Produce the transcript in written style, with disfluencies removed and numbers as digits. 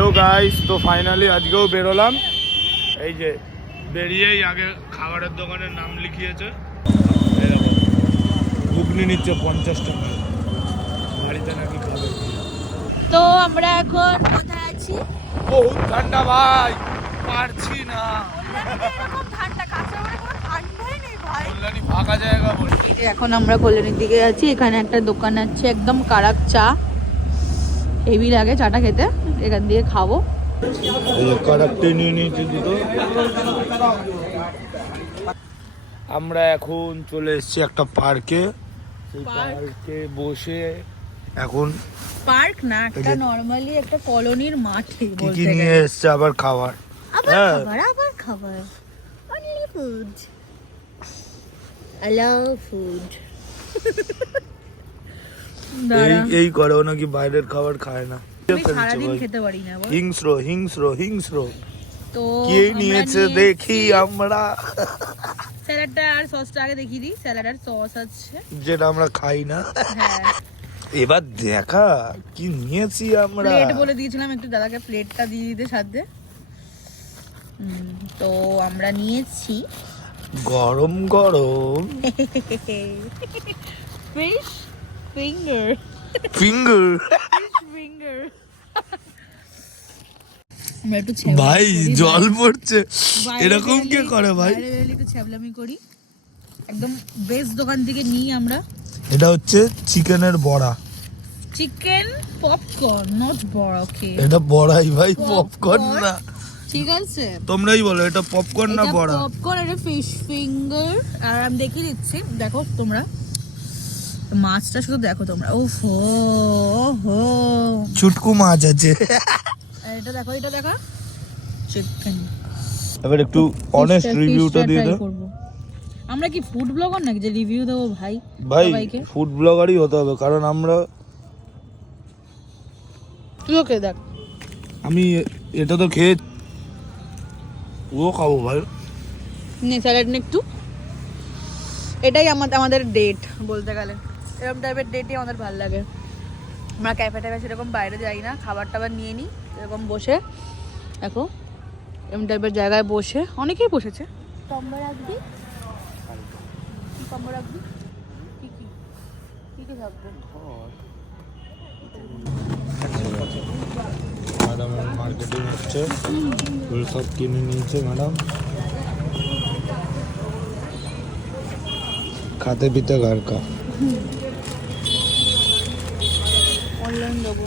Hello guys, তো finally আজকেও বেরোলাম। এই যে বেরিয়েই আগে খাবারের দোকানের নাম লিখিয়েছে, ঘুগনি নিচ্ছে 50 টাকা, বাড়িতে নাকি খাবে। তো আমরা এখন কোথায় আছি? বহুত ঠান্ডা ভাই, পারছি না। এরকম ঠান্ডা কাঁচামারে কোনো ঠান্ডাই নেই ভাই। কল্যাণী ফাঁকা জায়গা বলছি। এখন আমরা কল্যাণীর দিকে আছি। এখানে একটা দোকান আছে, একদম কারাক চা, হেভি লাগে চাটা খেতে। এখান দিয়ে খাবো। এই যে কারাকটি নিয়ে নিয়েছি দুটো। আমরা এখন চলে এসেছি একটা পার্কে। সেই পার্কে বসে এখন পার্ক না, একটা নরমালি একটা কলোনির মাঠে কি বলতে কি গেলে। নিয়ে এসছে আবার খাবার। আবার খাবার only food. I love food. এই করে ও নাকি বাইরের খাবার খায় না। সারাদিন খেতে পারি না। হিংস্র হিংস্র হিংস্র। তো কি নিয়েছে দেখি আমরা। স্যালাডটা আর সসটা আগে দেখিয়ে দিই। স্যালাড আর সস আছে, যেটা আমরা খাই না। হ্যাঁ। এবার দেখা কি নিয়েছি আমরা। প্লেট বলে দিয়েছিলাম একটু দাদাকে প্লেটটা দিয়ে দিতে সাথে। তো আমরা নিয়েছি গরম গরম ফিশ ফিঙ্গার। ফিঙ্গার। ফিঙ্গার ভাই জল পড়ছে, এরকম কে করে ভাই? একটু ছ্যাবলামি করি। একদম বেস্ট দোকান থেকে নিই আমরা। এটা হচ্ছে চিকেনের বড়া। চিকেন পপকর্ন, নট বড়া। ওকে, এটা বড়াই ভাই, পপকর্ন না। ঠিক আছে, তোমরাই বলো এটা পপকর্ন না বড়া। পপকর্ন, এটা ফিশ ফিঙ্গার। আর আমি দেখিয়ে দিচ্ছি, দেখো তোমরা মাছটা শুধু দেখো তোমরা। ওহো ওহো, চুটকু মাছ আছে। এটা দেখো, এটা দেখো চিকেন। এবার একটু অনেস্ট রিভিউটা দিয়ে দাও। আমরা কি ফুড ব্লগার নাকি যে রিভিউ দেবো ভাই? ভাই সবাইকে ফুড ব্লগারই হতে হবে, কারণ আমরা তুই ওকে দেখ। আমি এটা তো খেয়ে ও খাবো ভাই। নে স্যালাড নে একটু। এটাই আমাদের ডেট বলতে গেলে। এরকম টাইপের ডেটই আমাদের ভালো লাগে। আমরা ক্যাফে ট্যাফে সেরকম বাইরে যাই না, খাবার টাবার নিয়ে নিই এরকম বসে। দেখো এরকম টাইপের জায়গায় বসে অনেকেই বসেছে। কম্বো রাখবি? কি কম্বো রাখবি? কি কি কি কি থাকবে? ম্যাডাম মার্কেটিং হচ্ছে, ফুল সব কিনে নিয়েছে ম্যাডাম। খাতে পিতে ঘর কা। অনলাইন দেবো।